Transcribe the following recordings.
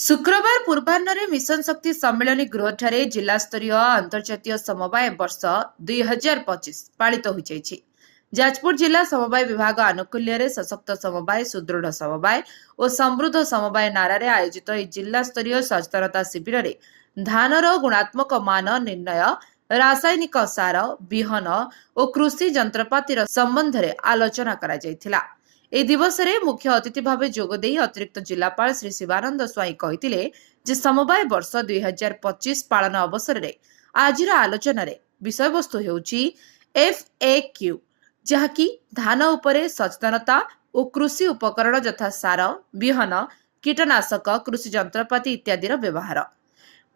शुक्रवार पूर्वाह्न मिशन शक्ति सम्मेलन गृहଠାରେ जिला स्तरीय अंतर्जातीय समवाय वर्ष 2025 पालित हो जाजपुर जिला समवाय विभाग आनुकूल्य सशक्त समवाय सुदृढ़ समवाय और समृद्ध समवाय नारे आयोजित जिला स्तरीय सचेतनता शिविर में धानर गुणात्मक मान निर्णय रासायनिक सार विहन और कृषि जंत्रपातिर संबंध में आलोचना करा जायथिला। ए दिवस रे मुख्य अतिथि भाव जोगदे अतिरिक्त जिलापाल श्री शिवानंद स्वाई कहिथिले जे समवाय वर्ष 2025 पालन अवसर में आज आलोचन विषय वस्तु हेउची FAQ जहाँकि धान उपरे सचेतनता और कृषि उपकरण यथा सार विहन कीटनाशक कृषि जंत्रपाति इत्यादि व्यवहार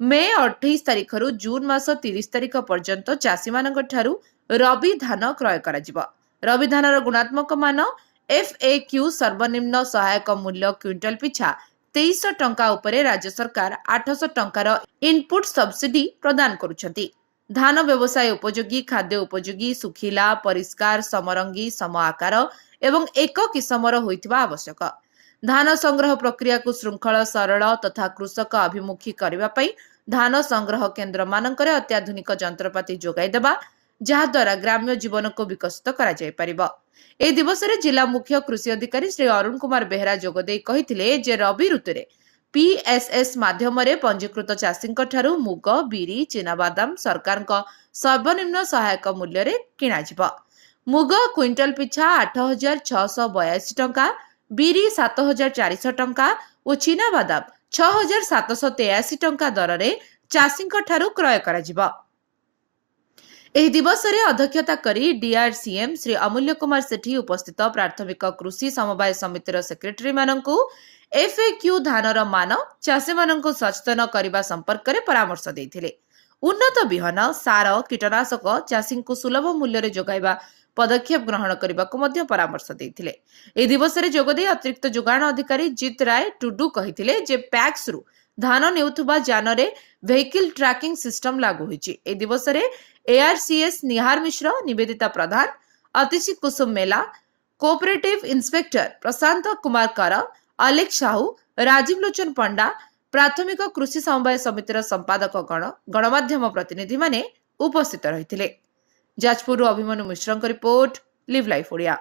मे 28 तारिख रु जून मास 30 तारिख पर्यंत चाषी मानक ठारू रबी धान क्रय करा रबी धानर गुणात्मक मान FAQ सर्वनिम्न सहायक मूल्य क्विंटल पिछा 2300 टंका उपरे राज्य सरकार 800 टंकार इनपुट सब्सिडी प्रदान करुछंती। धान व्यवसाय उपयोगी खाद्य उपयोगी सुखिला परिष्कार समरंगी सम आकार एवं एक किसमर होइथिबा आवश्यक। धान संग्रह प्रक्रिया को श्रृंखल सरल तथा कृषक अभिमुखी करबा पई धान संग्रह केन्द्र मानकरे अत्याधुनिक जंत्रपाति जोगाई देबा जहा द्वारा ग्राम्य जीवन को विकसित करा जाय परिबा। ए दिवस रे जिला मुख्य कृषि अधिकारी श्री अरुण कुमार बेहरा जोगदे कहिथिले जे रबी ऋतुरे PSS माध्यम रे पंजीकृत चाषींक ठारू मुग बिरी चिनाबादाम सरकार सर्वनिम्न सहायक मूल्य रे किना जिवो। मुग क्विंटल पिछा 8682 टंका बिरी 7400 टंका और चिनाबादाम 6783 टंका दर रे चाषींक ठारू क्रय करा जिवो। एही दिवस रे अध्यक्षता करी DRCM श्री अमूल्य कुमार सेठी उपस्थित प्राथमिक कृषि समवाय समितिर सेक्रेटरी मानकु FAQ धानर मान चाषी मानकु सचेतन करबा संपर्क रे परामर्श देथिले। उन्नत बिहन सार कीटनाशक चाषी को सुलभ मूल्य रे जोगाइबा पदक्षेप ग्रहण करबाकु मध्य परामर्श देथिले। ए दिवस रे जोगदे अतिरिक्त जोगाण अधिकारी जीत राय टुडू कहिथिले जे पैक्स रु धान नेउथुबा जान रे व्हीकल ट्रैकिंग सिस्टम लागू होईची। ए दिवस रे ARCS निहार मिश्र निवेदिता प्रधान अतिशी कुसुम मेला कोऑपरेटिव इंस्पेक्टर प्रशांत कुमार कर अलेक्स साहू राजीव लोचन पंडा प्राथमिक कृषि समवाय समितिर संपादक गण गणमाध्यम प्रतिनिधि माने उपस्थित रहिथिले। जाजपुर अभिमन्यु मिश्रଙ୍କ रिपोर्ट लिव लाइफ ओडिया।